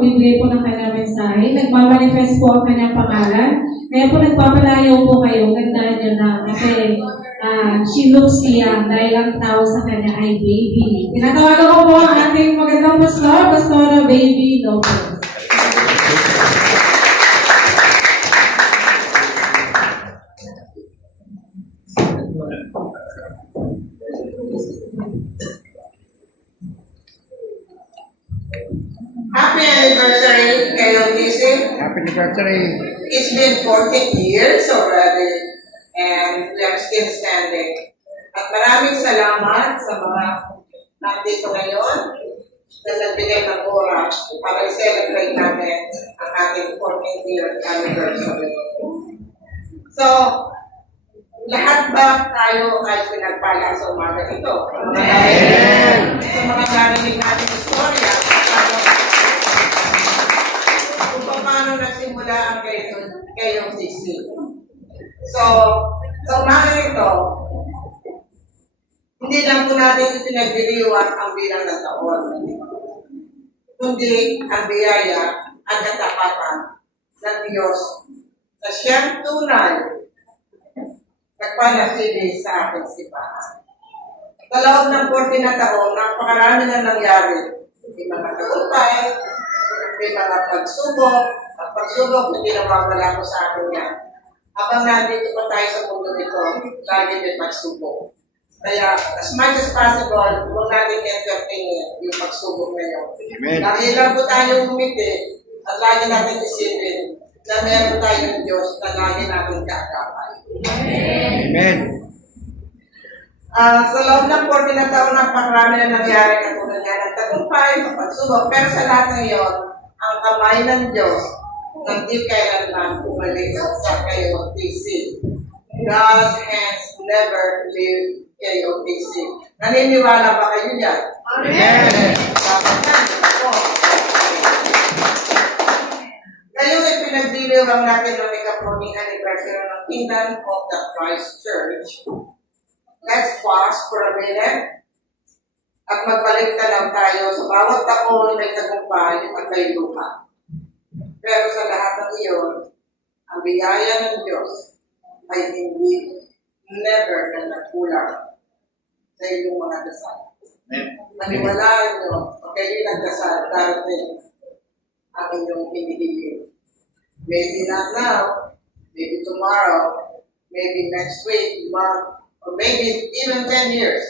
pagbibigay po ng kanyang mensahe. Nagmamanifest po ang kanyang pangalan. Kaya po nagpapalayo po kayo. Ganda niyo na. Kasi she looks young dahil ang tawag sa kanya ay baby. Tinatawagan ko po ang ating magandang pastor, Pastora Baby Lopez. Happy anniversary, kayo, Lizzie. Happy anniversary. It's been 14 years already, and we are still standing. At maraming salamat sa mga nandito ngayon na nagbigay ng oras para i-celebrate natin ang ating 14th-year anniversary. So, lahat ba tayo ay pinagpala sa umaga ito? Sa mga narinig natin istorya, kung paano nagsimula ang kayong sisi. So, sa umaga ito, hindi lang po natin ipinagdiriwang ang bilang ng taon, kundi ang biyaya at katapatan ng Diyos na siyang tunay nagpanatili sa ating sipahan. Sa loob ng 14 na taon, napakarami na nangyari. May mga tagumpay, may mga pagsubok, at pagsubok hindi nawawala ko sa atin yan. Habang nandito pa tayo sa mundo nito, lagi may pagsubok. Kaya, as much as possible, huwag natin entertain yung pagsubok na yun. Dahil lang po tayo umiti, at lagi natin isipin na meron tayong Diyos na lagi natin kakapay. Amen. Sa loob ng 14 na taon, napakarami na nangyari katulad nga ng tagumpay, pagsubok, pero sa lahat ng iyon, ang kamay ng Diyos nang di kailanman umalik sa KOTC. God's hands never leave KOTC. Naniniwala ba kayo dyan? Amen. Ngayon ay pinagdiriwang natin ng ika-14th anniversary ng Kingdom of the Christ Church. Let's pause for a minute at magbalik lang tayo sa bawat taon may tagumpay at may lupa. Pero sa lahat ng iyon, ang biyaya ng Diyos ay hindi never na nagkulang sa inyong mga dasal. Maniwalaan nyo, pag kayo nagdasal, darating ang inyong hinihiling. Maybe not now, maybe tomorrow, maybe next week, month, or maybe even 10 years.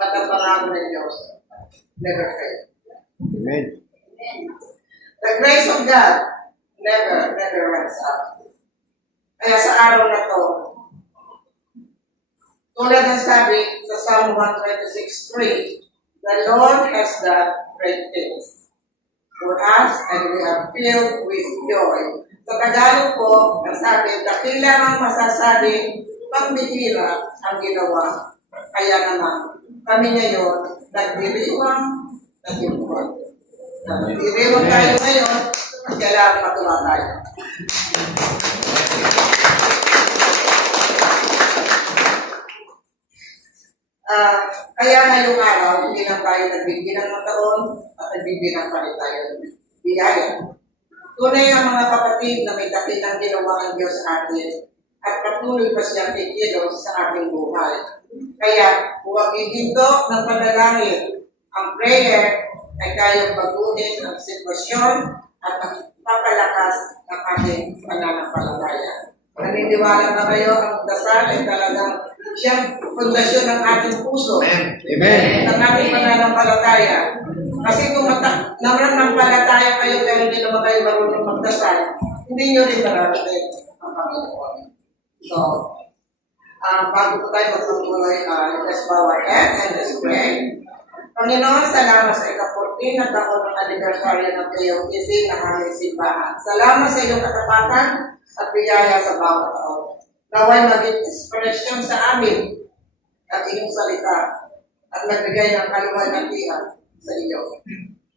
But ang pangako ng Diyos never fail. Amen. The grace of God never runs out. Kaya sa araw na to, tulad ng sabi sa Psalm 126:3, the Lord has done great things for us and we are filled with joy. Sa Tagalog po, nasabi, dakila ang masasabing pambihira ang ginawa. Kaya naman, kami ngayon, nagdiriwang, nagdiriwang. Nagdiriwang tayo ngayon, at kailangan matuwa tayo. Kaya ngayong araw, hindi lang tayo nagbibilang ng taon at nagbibilang pa rin tayo ng biyaya. Tunay ang mga kapatid na may dakilang ginawa ang Diyos sa atin at patuloy pa siyang kikilos sa ating buhay. Kaya huwag ihinto ng panalangin. Ang prayer ay kayang baguhin ang sitwasyon at magpapalakas ng ating pananampalataya. Naniniwala ba kayo ang dasal ay talagang siyang pundasyon ng ating puso? Amen. Ng ating pananampalataya. Kasi kung nananampalataya kayo pero hindi naman kayo marunong magdasal, hindi nyo rin mararating ang Panginoon. So, bago po tayo magtutuloy, let's bow our head and let's pray. Panginoon, salamat sa ika-14 na taon ng anniversary ng KOTC na aming simbahan. Salamat sa iyong katapatan at biyaya sa bawat taon. Naway maging inspiration sa amin at iyong salita at nagbigay ng kaluwalhatian sa iyo.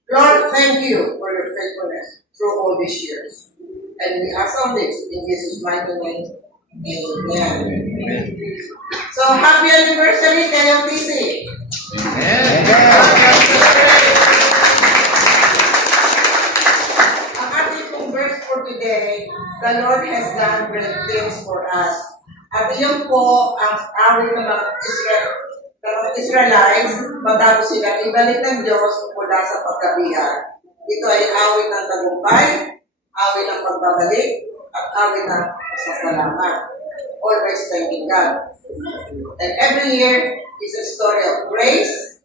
Lord, thank you for your faithfulness through all these years. And we ask all this in Jesus' mighty name. Amen. So, happy anniversary, KOTC! Amen. the Lord has done great things for us. At iyon po ang awit ng mga Israelites bago sila ibalik ng Diyos mula sa pagkabihan. Ito ay awit ng tagumpay, awit ng pagbabalik, at awit ng pasasalamat. Always thanking God. And every year is a story of grace,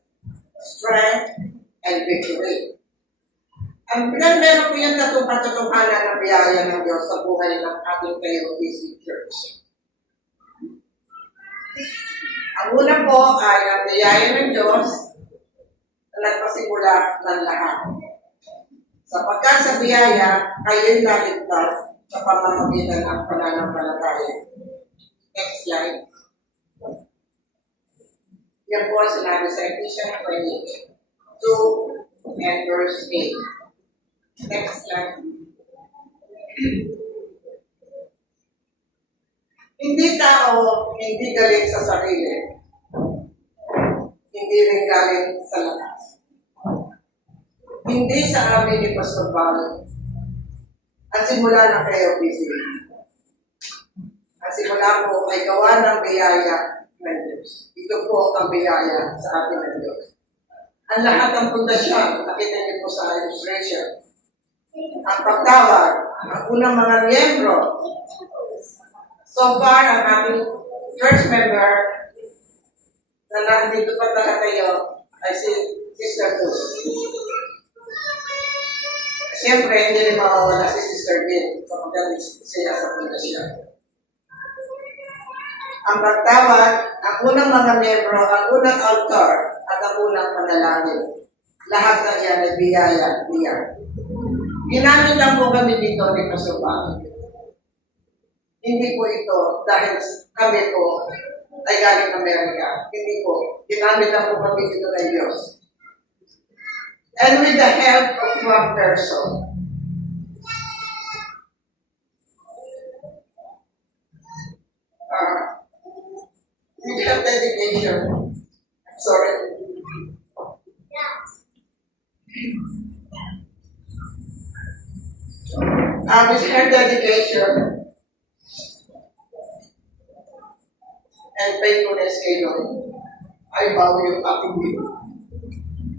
strength, and victory. Ang meron po yung katotohanan ng biyaya ng Diyos sa buhay ng ating KOTC Church. Ang una po ay ang biyaya ng Diyos na nagpasimula ng lahat. Sapagkat sa biyaya, kayo'y naligtas sa pamamagitan ng pananampalataya. Next slide. Yan po ang sinabi sa Ephesians 2 and verse 8. Next slide. Hindi tao, hindi galing sa sarili. Hindi rin galing sa lakas. Hindi sa amin ni Pastor Bal. At simula ng KOPC. At simula po ay gawa ng biyaya ng Diyos. Ito po ang biyaya sa atin ng Diyos. Ang lahat ng pundasyon, nakita niyo po sa illustration. Ang pagtawag, ang unang mga miyembro. So far, ang ating first member na nandito pa tayo ay si Sister Luz. Siyempre, hindi rin mawawala si Sister Bill sapagkat siya sa pundasyon. Ang pagtawag, ang unang mga miyembro, ang unang altar, at ang unang panalangin. Lahat na yan ay biyaya. Ginamit lang po kami dito ni Pastor Bal. Hindi po ito dahil kami po ay galing Amerika. Hindi po. Ginamit lang po kami dito ng Diyos. And with the help of one person. With her dedication. Sorry. With her dedication and faithfulness kay Lord, I bow yung aking dito.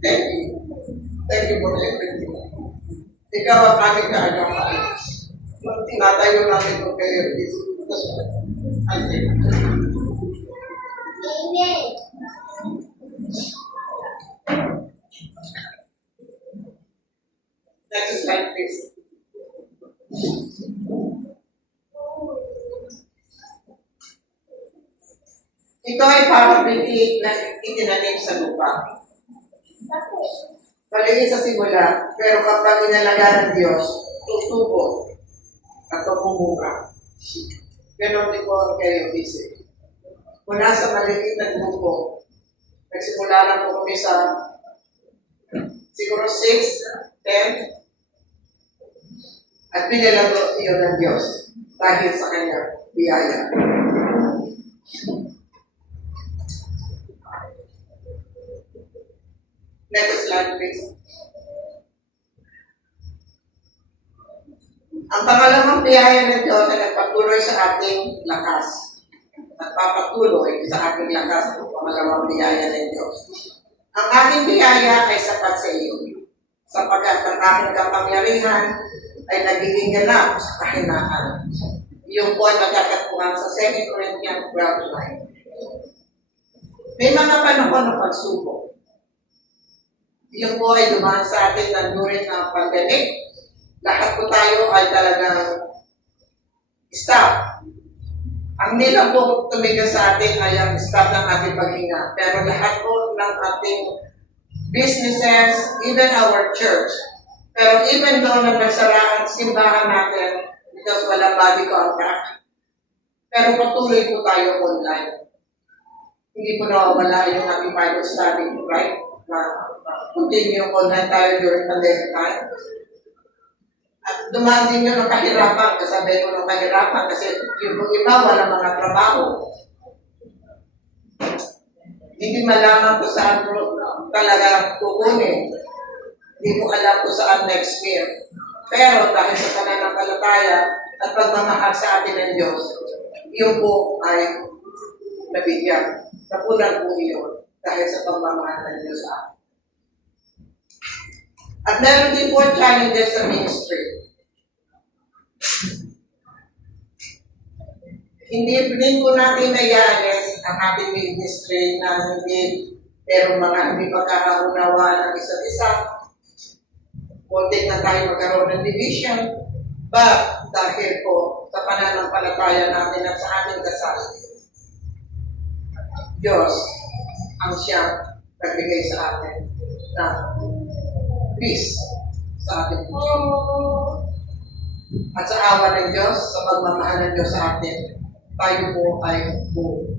Thank you. Thank you for everything. Ikaw ang aming kaagapan. Nung tinatayo natin kung kayo is I thank you. Amen. Next slide, please. Ito ay parang biti na itinanim sa lupa. Maliit sa simula, pero kapag inalagaan ng Diyos, tutubo at tumumunga. Ganon din po ang kayo isip. Mula sa maliit na grupo, nagsimula lang po kami sa siguro 6, 10, at pinalago iyon ng Diyos dahil sa kanyang biyaya. Next slide, please. Ang pangalawang biyaya ng Diyos na nagpatuloy sa ating lakas. Nagpapatuloy sa ating lakas ang pangalawang biyaya ng Diyos. Ang ating biyaya ay sapat sa iyo. Sapagkat ang aking kapangyarihan ay nagiging ganap sa kahinaan. Yung po ay magkakatpungan sa 2 Corinthians 12:9. May mga panahon ng pagsubok. Yung po ay dumaan sa atin na during ng pandemic. Lahat po tayo ay talagang stop. Ang nila po tumigil sa atin ay ang stop ng ating paghinga. Pero lahat po ng ating businesses, even our church. Pero even though na nagsara ang simbahan natin because wala body contact, pero patuloy po tayo online. Hindi po nawawala yung ating Bible study, right? Continue online tayo during pandemic time. At dumaan din yun ng kahirapan, kasabi ko ng kahirapan kasi yung iba wala mga trabaho. Hindi malaman ko saan talaga kukunin. Hindi ko alam kung saan next year. Pero dahil sa pananampalataya at pagmamahal sa atin ng Diyos, yun po ay nabigyan. Napunan po iyon dahil sa pagmamahal ng Diyos sa atin. At meron din po challenges sa ministry. Hindi din po natin naialis ang ating ministry na hindi merong mga hindi pagkakaunawaan ng isa't isa. Muntik na tayo magkaroon ng division. But dahil po sa pananampalataya natin at sa ating kasal, Diyos ang siyang nagbigay sa atin ng peace sa ating puso. At sa awa ng Diyos, sa pagmamahal ng Diyos sa atin, tayo po ay buo.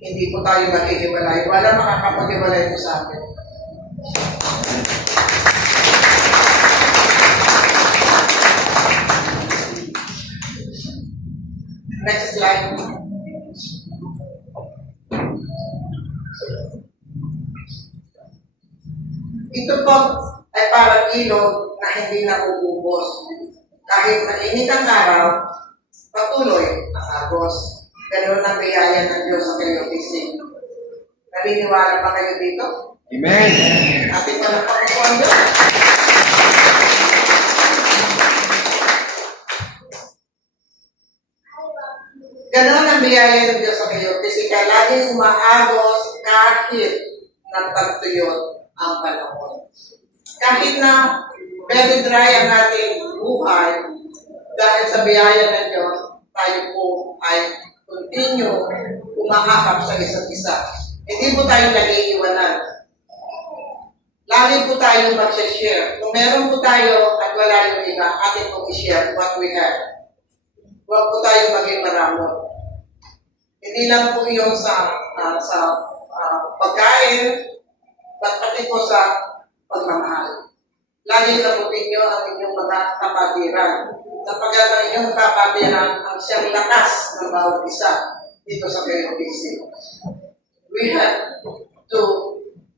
Hindi po tayo maghihiwalay. Wala makakapaghiwalay po sa atin. Next slide. Ito po ay parang ilog na hindi nauubos. Kahit mainit ang araw, patuloy ang agos. Ganun ang biyaya ng Diyos sa kayo isip. Naniniwala pa kayo dito? Amen. Ating palakpakan po ang Diyos. Ganun ang biyaya ng Diyos sa kayo kasi kaya laging umaagos kahit nagtagtuyot ang panahon. Kahit na very dry ang ating buhay, dahil sa biyaya ng Diyos, tayo po ay continue umaakap sa isa't isa. Hindi po tayo nag-iiwanan. Lagi po tayo mag-share. Kung meron po tayo at wala yung iba, atin po i-share what we have. Huwag po tayo maging maramo. Hindi lang po yung sa pagkain, pati po sa pagmamahal. Lagi sagutin nyo ang inyong mga kapatiran. Sapagkat ang inyong kapatiran ang siyang lakas ng bawat isa dito sa KOPC. We have to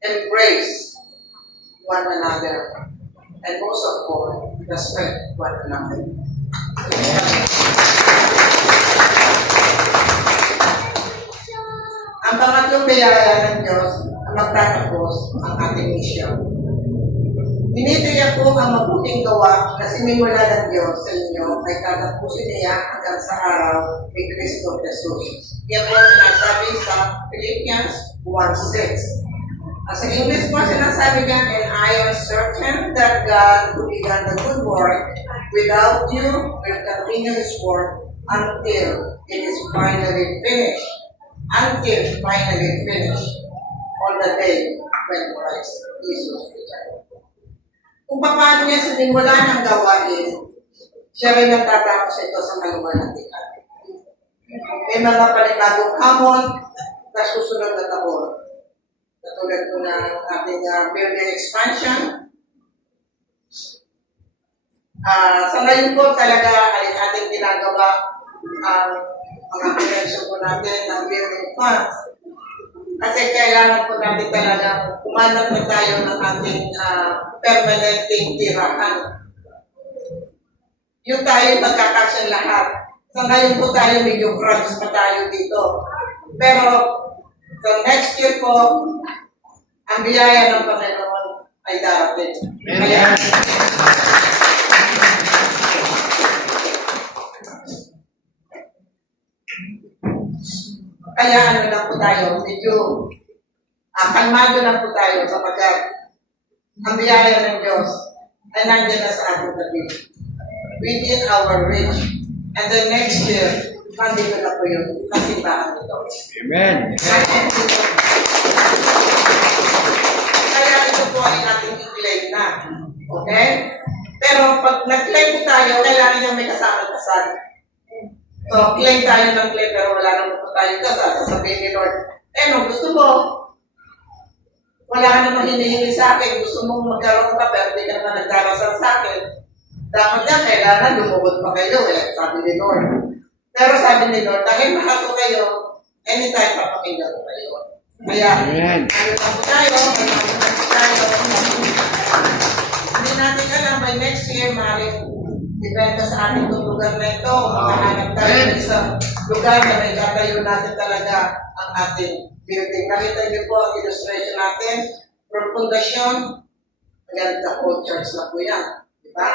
embrace one another and most of all, respect one another. Ang pangatlong biyaya ng Diyos ang magtatapos ang ating mission. Tinitiyak po ang mabuting gawa na sinimula ng Diyos sa inyo ay tatapusin niya hanggang sa araw ni Kristo Jesus. Yan po sinasabi sa Philippians 1:6. Sa English po sinasabi niya, and I am certain that God who began the good work without you will continue His work until it is finally finished. Until finally finished on the day when Christ Jesus returned. Kung paano niya sinimulan ang gawain, siya rin natatapos ito sa kaluwalhatian. May mga panibagong hamon na susunod na taon. Katulad po ng ating building expansion. Sa ngayon po talaga ay ating ginagawa ang mga pinensyon po natin ng building funds. Kasi kailangan po natin talaga kumanap na tayo ng ating permanenteng tirahan. Yung tayo magkakasya lahat. Sa ngayon po tayo medyo crunch pa tayo dito. Pero sa next year po, ang biyaya ng Panginoon ay darating. Kaya, ano lang po tayo, medyo kalmado lang po tayo sapagkat ang biyaya ng Diyos ay nandiyan na sa ating tabi. Within our reach. And then next year, nandito na po yun, kasimbahan ito. Amen. Kaya ito po ay nating i-claim na. Okay? Pero pag nag-claim po tayo, kailangan nyo may kasama-kasal. So, claim tayo ng claim, pero wala naman po tayo kasal. Sasabihin ni Lord, no, gusto mo, wala ka naman hinihingi sa akin, gusto mong magkaroon ka, pero hindi ka naman nagdarasal sa akin. Dapat nga, kailangan lumubot pa kayo, sabi ni Lord. Pero sabi ni Lord, dahil mahal ko kayo, anytime papakinggan ko kayo. Kaya, Amen. ano pa po tayo, Hindi natin alam, by next year, maaaring ibenta sa ating lugar na ito. Makahanap tayo ng isang lugar na may tatayo natin talaga ang ating building. Nakita niyo po ang illustration natin. From pundasyon, hanggang the whole church na po yan. Diba?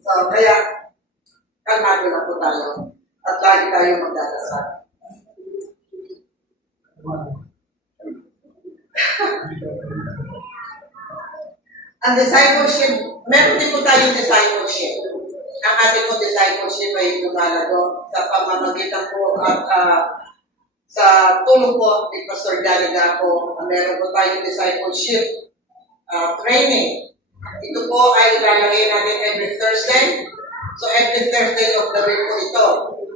So, kaya, kalmado na po tayo. At lagi tayo magdadasal. Ang discipleship, meron din po tayong discipleship. Ang ating po discipleship ay lumalago sa pamamagitan po at sa tulong po ni Pastor Johnny Gapo. Meron po tayong discipleship training. Ito po ay ilalagay natin every Thursday. So every Thursday of the week po ito.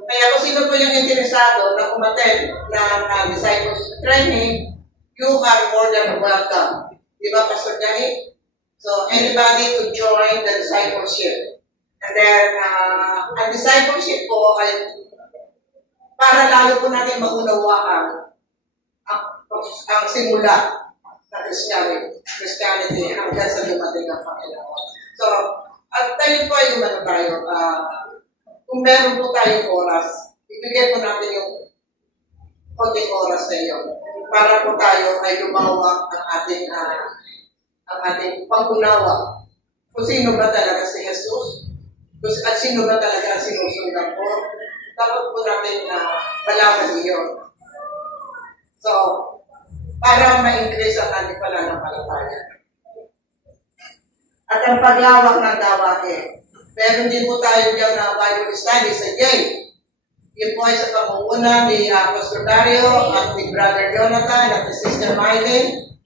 Kaya kung sino po yung interesado na umattend ng discipleship training, you are more than welcome. Di ba, Pastor Johnny? So, anybody could join the discipleship. And then, ang discipleship po ay para lalo po natin maunawaan ang simula ng Christianity hanggang sa dumating ang Panginoon. So, at tayo po ay lumano tayo. Kung meron po tayong oras, ibigay po natin yung konting oras sa iyo para po tayo ay lumawak ang ating pag-unawa kung sino ba talaga si Jesus at sino ba talaga ang sinusundan po. Dapat po natin malaman iyon. So, para ma-increase ang ating pananampalataya. At ang paglawak ng gawain. Meron din po tayo dyan na Bible study sa Jay. Yun po ay sa pangunguna ni Pastor Dario at ni Brother Jonathan at ni Sister Mylene.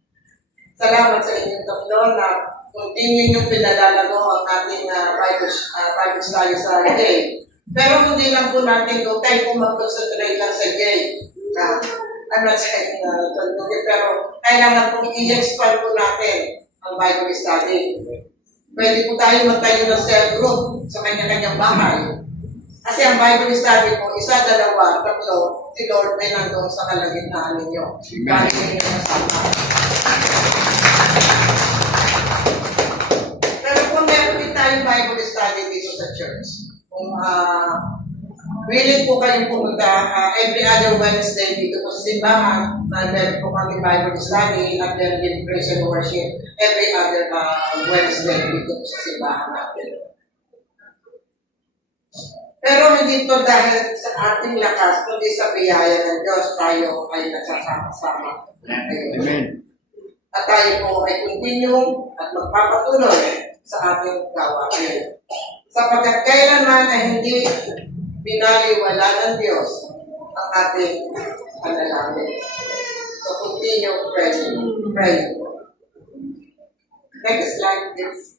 Salamat sa inyong tatlo na continue yung pinalalago ang ating Bible study sa Jay. Pero hindi lang po natin kung tayo po mag-concentrate lang sa Jay. I'm not saying pero kailangan po i-expand po natin ang Bible study. Pwede po tayo magtayo ng cell group sa kanya-kanyang bahay. Kasi ang Bible study po, isa, dalawa, tatlo, si Lord ay nandun sa kalagitnaan ninyo. Kahit ninyo nasama. Pero kung meron din tayong Bible study dito sa church, kung willing po kayong pumunta every other Wednesday dito po sa simbahan, na meron po kami Bible study at then din praise and worship every other Wednesday dito po sa simbahan natin. Pero hindi ito dahil sa ating lakas, kundi sa biyaya ng Diyos tayo ay nagsasama-sama. Amen. At tayo po ay continue at magpapatuloy sa ating gawain. Sapagkat kailanman ay hindi binaliwala ng Diyos ang ating panalangin. So continue praying. Next slide, please.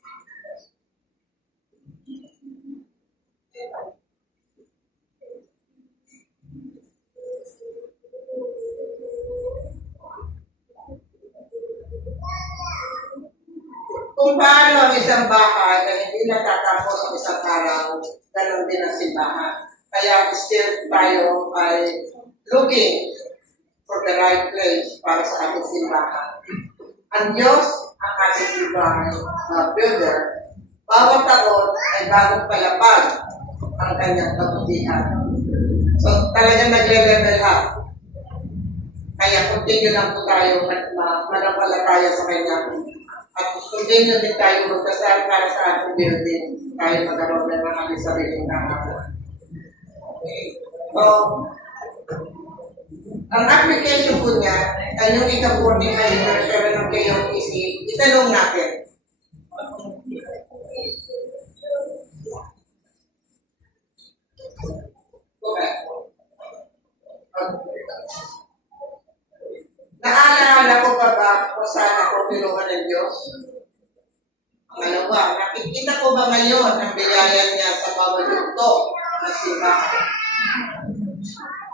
Kung paano ang isang bahay na hindi natatapos ang isang araw, ganun din ang simbahan. Kaya still tayo ay looking for the right place para sa ating simbahan. Ang Diyos, ang ating divine builder, bawat taon ay bagong palapag ang kanyang kabutihan. So talagang nagle-level up. Kaya continue lang po tayo manampalataya sa kanya. At continue din tayo magdasal para sa ating building. Tayo magkaroon ng ating sariling tahanan. Okay. So, ang application po niya ay yung ika-40 anniversary ng KOTC, itanong natin. Okay. Naalala ko pa ba kung saan ako pinuha ng Diyos? Pangalawa, nakikita ko ba ngayon ang biyaya niya sa bawat yugto ng simbahan?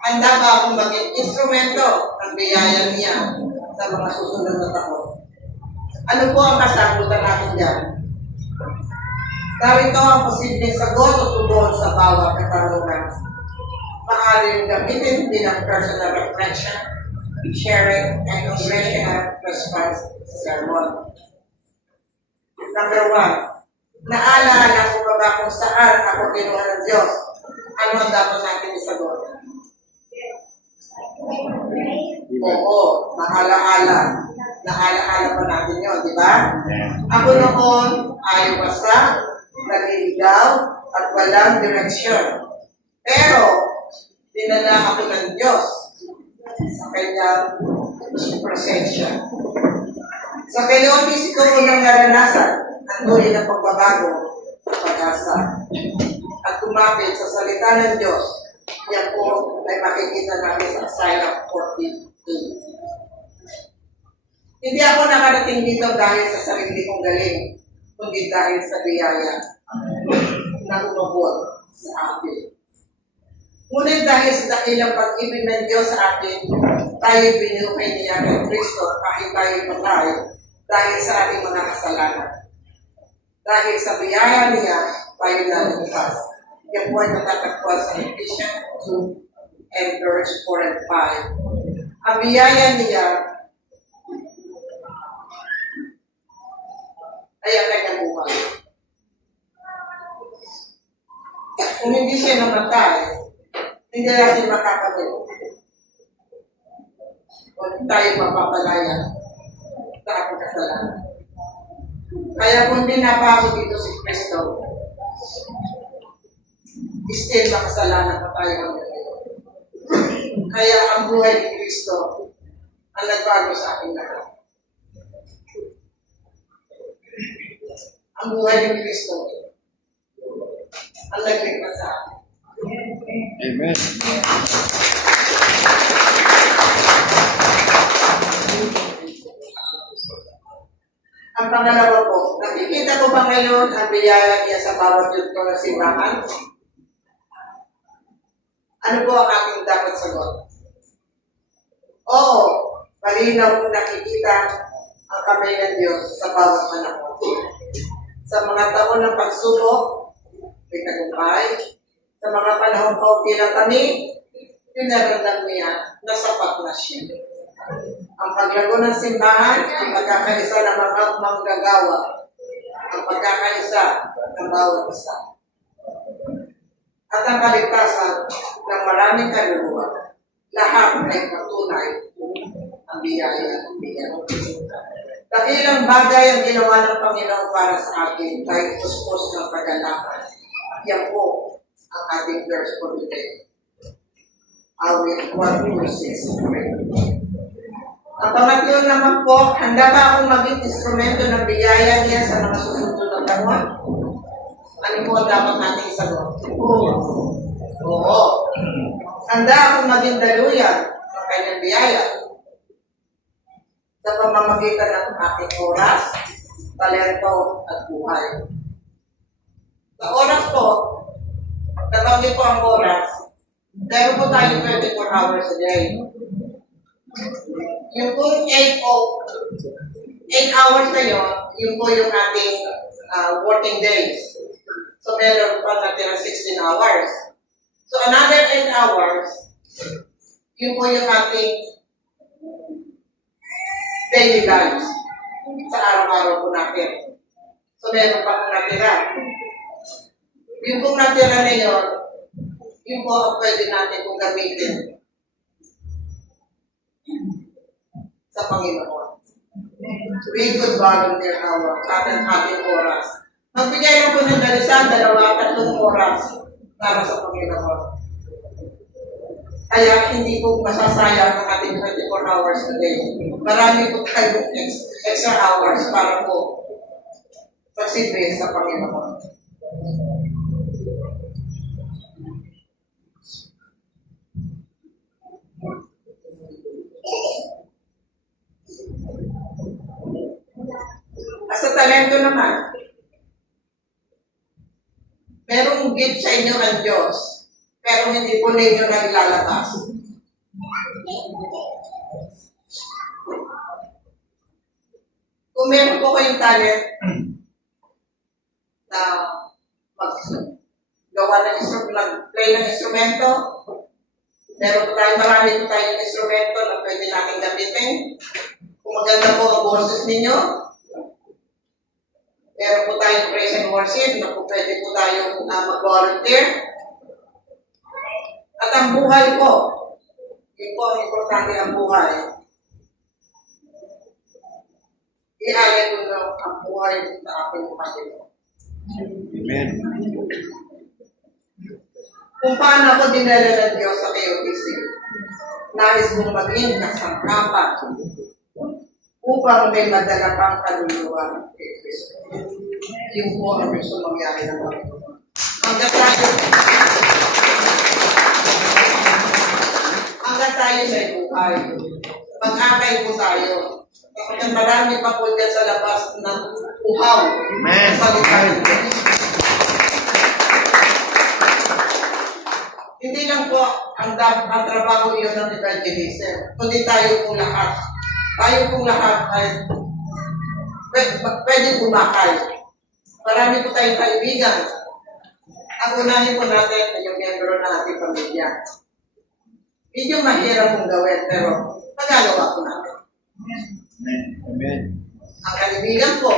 Handa ba akong maging instrumento ng biyaya niya sa mga susunod na taon? Ano po ang kasagutan natin dyan? Narito ang posibleng sagot o tugon sa bawat katanungan. Maaaring gamitin bilang personal reflection, sharing, and congressional response sa sermon. Number 1, naalala ko ba ba kung saan ako kinuha ng Diyos? Ano ang dapat natin isagot? Oo, nahala-hala. Nahala-hala pa natin yun, di ba? Ako noon ay wasak, naliligaw, at walang direksyon. Pero, dinala ako ng Diyos sa kanyang presensya. Sa kailangan ko unang naranasan ang tuloy ng pagbabago, pag-asa, at kumapit sa salita ng Diyos. Yan po ay makikita natin sa Isaiah 48. Hindi ako nakarating dito dahil sa sarili kong galing, kundi dahil sa biyaya na umabot sa akin. Ngunit dahil sa dakilang pag-ibig ng Diyos sa atin, tayo binuhay niya kay Kristo kahit tayo patay dahil sa ating mga kasalanan. Dahil sa biyaya niya, tayo naligtas. Yan po ay natatagpuan sa Ephesians 2 and verse 4 and 5. Ang biyaya niya ay ang kanyang buhay. Kung hindi siya namatay, hindi natin makakabit. Huwag tayo mapapalaya sa ating kasalanan. Kaya kung pinapako dito si Kristo, still makasalanan pa tayo ng ngayon. Kaya ang buhay ni Kristo ang nagbago sa ating lahat. Ang buhay ni Kristo ang nagligtas sa atin. Amen. Ang pangalawa po, nakikita ko ba ngayon ang biyaya niya sa bawat yugto ng simbahan? Ano po ang ating dapat sagot? Oo, malinaw kung nakikita ang kamay ng Diyos sa bawat panahon. Sa mga taon ng pagsubok, may tagumpay. Sa mga panahon kaunti na kami, pinaramdam niya na sapat na siya. Ang paglago ng simbahan ay magkakaisa ng mga manggagawa. Ang pagkakaisa ng bawat isa. At ang kaligtasan ng maraming kaluluwa, lahat ay patunay ang biyaya ng biyaya. Dakilang bagay ang ginawa ng Panginoon para sa atin kahit puspos ng kagalakan. Yan po ang ating verse for today. Awit 1:2-6. Ang pangatlo naman po, handa ba akong maging instrumento ng biyaya niya sa mga susunod na taon? Ano po ang dapat nating sagot? Oo. Handa akong maging daluyan ng kanyang biyaya sa pamamagitan ng aking oras, talento, at buhay. Sa oras po, nabanggit po ang oras, meron po tayo 24 hours a day. Yung po 8 hours na yun, yun po yung ating working days. So meron pa natin ang 16 hours. So another 8 hours, yun po yung ating daily lives sa araw-araw po natin. So meron pa pong natira. Yung pong natira na yun, yun po ang pwede natin kung gamitin sa Panginoon. We could volunteer our ating oras. Magbigay na po ng dalisan, 2-3 oras para sa Panginoon. Kaya hindi po masasayang ang ating 24 hours a day. Marami po tayong extra hours para po magsilbi sa Panginoon. Sa talento naman, merong gift sa inyo ng Diyos, pero hindi po ninyo na ilalabas. Kung meron po kayong talent na gawa ng mag-play ng instrumento, meron po tayo, marami po tayong instrumento na pwede natin gamitin. Kung maganda po ang boses ninyo, Meron po tayong praise and worship na po pwede po tayong mag-volunteer. At ang buhay po, yun po ang importante ang buhay. Ihalin ko na ang buhay na ating Panginoon. Amen. Kung paano ako dinala ng Diyos sa KOTC, nais kong maging kasangkapan upang may madala pang kaluluwa kay Kristo. Yung po ang gusto mangyari ng Panginoon. Hanggang tayo sa buhay, mag-akay po tayo. Kapag marami pa po dyan sa labas ng uhaw, Amen. sa salita ng Diyos. Hindi lang po ang trabaho iyon ng evangelism, kundi tayo po lahat. Tayo po lahat ay pwede bumakay. Marami po tayong kaibigan. Ang unahin po natin ay yung miyembro ng ating pamilya. Medyo mahirap kong gawin, pero magagawa po natin. Amen. Ang kaibigan po.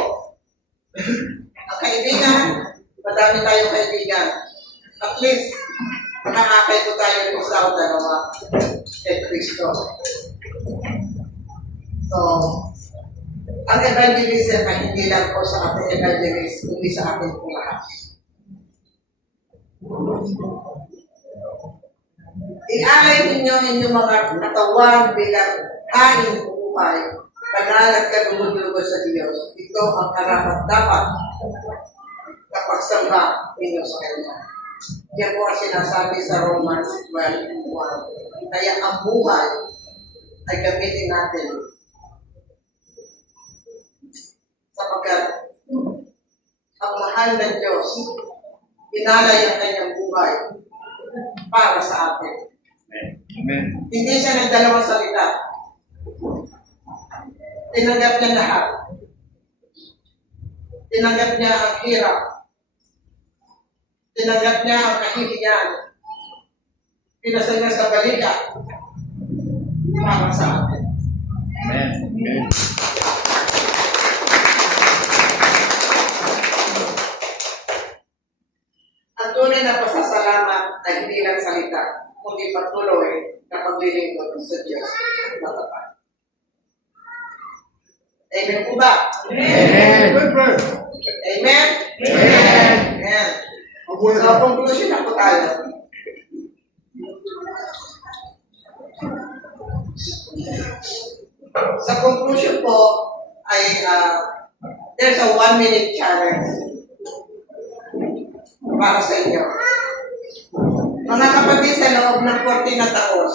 Ang kaibigan, madami tayong kaibigan. At least, makakakay po tayo ng isa o dalawa kay Kristo. So, ang evangelism ay hindi lang po sa ating evangelist, kundi sa ating po lahat. Ialay ninyo inyong mga katawan bilang haing buhay, banal at kalugod-lugod sa Diyos. Ito ang karapat-dapat na pagsamba ninyo sa Kanya. Yan po ang sinasabi sa Romans 12:1. Kaya ang buhay ay gamitin natin sapagkat ang mahal ng Diyos, inalay ang kanyang buhay para sa atin. Amen. Hindi siya nagdalawang salita. Tinanggap niya lahat. Tinanggap niya ang hirap. Tinanggap niya ang kahihiyan. Pinasal niya sa balikat para sa atin. Amen. Amen. Ang tunay na pasasalamat ay hindi lang salita, kundi patuloy na paglilingkod sa Diyos na tapat. Amen po ba? Amen. Amen? Amen. So, conclusion na po tayo. Sa conclusion po, ay there's a 1-minute challenge para sa inyo. Mga kapatid, sa loob ng 40 na taon,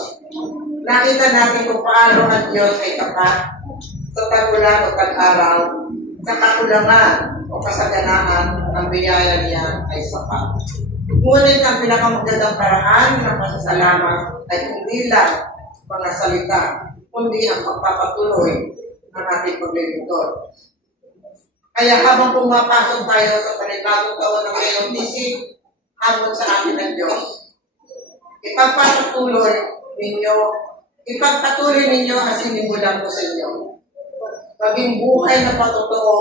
nakita natin kung paano ang Diyos ay tapat sa tagulan o tag-araw, sa kakulangan o kasaganaan, ang biyaya niya ay sapat. Ngunit ang pinakamagandang paraan ng pasasalamat ay hindi lang mga salita, kundi ang pagpapatuloy ng ating paglilingkod. Kaya habang pumapasok tayo sa panibagong taon ng KOTC, hamon sa atin ng Diyos, ipagpatuloy ninyo ang sinimulan ko sa inyo. Maging buhay na patotoo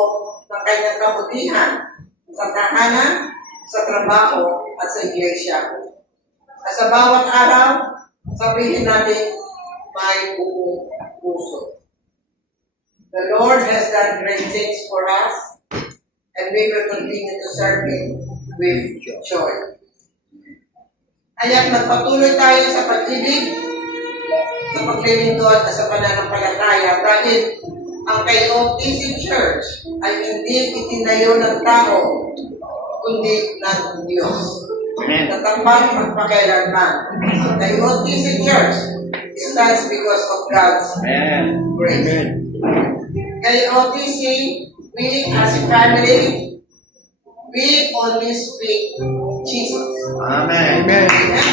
ng kanyang kabutihan sa tahanan, sa trabaho, at sa iglesia. At sa bawat araw, sabihin natin, may buong puso. The Lord has done great things for us, and we will continue to serve Him with joy. Kaya magpatuloy tayo sa pag-ibig, sa paglilingkod at sa pananampalataya dahil ang KOTC Church ay hindi itinayo ng tao, kundi ng Diyos. Tatakpan magpakailanman. Ang KOTC Church stands because of God's grace. Amen. KOTC, we as a family, we only speak Jesus. Amen. Amen. Amen.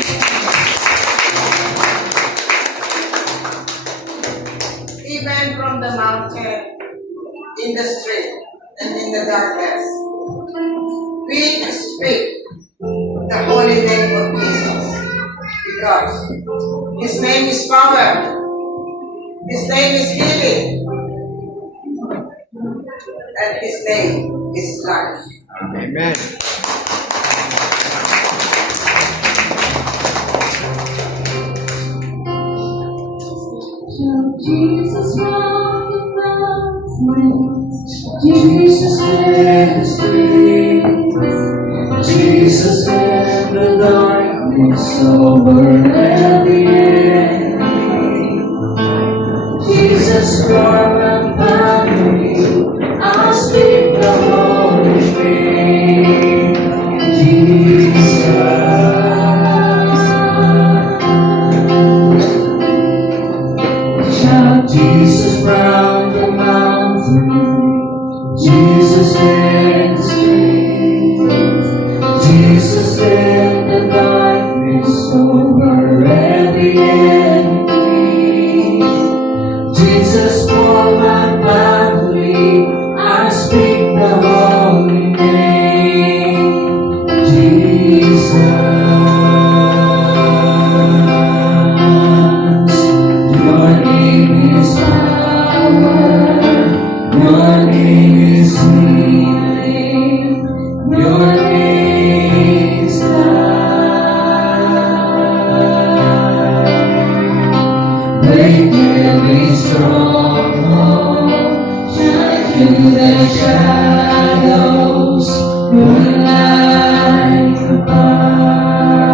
Even from the mountain, in the street, and in the darkness, we speak the holy name of Jesus. Because His name is power. His name is healing. And His name is life. Amen. Jesus from the mountains, Jesus in the streets, Jesus in the darkness over every enemy, Jesus from the family, I speak the holy name, Jesus. Shout Jesus round the mountain, Jesus in the streets, Jesus in the darkness over every enemy, Jesus for my family, I speak the holy name, Jesus. Your name is power, your name is healing, your name is life. Break every stronghold, shine through the shadows, burn like a fire.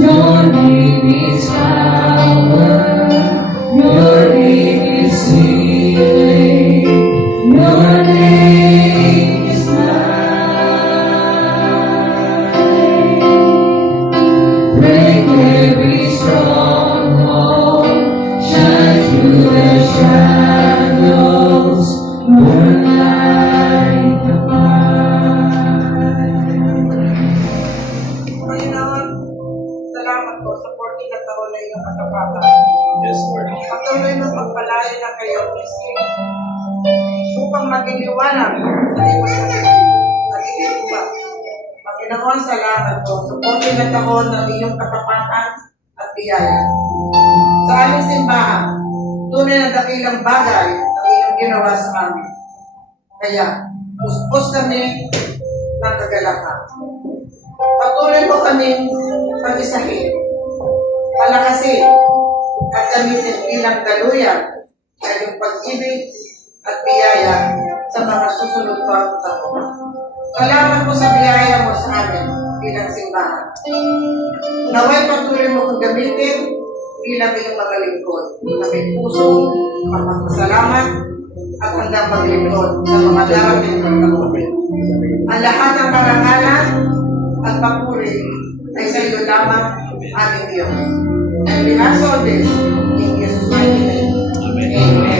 Your name is power, your name is healing, your name is life. Break every stronghold, shine through the shadows, burn like a fire. Panginoon, salamat po sa 14 na taon na iyong katapatan. Yes, Lord. Patuloy na pagpalain na kayo, Kristi, upang magiliwanag sa iyong nagiging iba. Panginoon, salamat po sa 14 na taon ng iyong katapatan at biyaya. Sa aming simbahan, tunay na dakilang bagay ang iyong ginawa sa amin. Kaya, puspos kami ng kagalakan. Patuloy mo kaming pag-isahin, palakasin, at gamitin bilang daluyan sa iyong pag-ibig at biyaya sa mga susunod pang taon. Salamat po sa biyaya mo sa amin bilang simbahan. Naway patuloy mo kong gamitin bilang iyong mga lingkod na may pusong magpapasalamat at handang maglingkod sa mga darating ng taon. Ang lahat ng karangalan at papuri ay sa iyo lamang, aming Diyos. And we ask all this in Jesus' mighty name. Amen. Amen.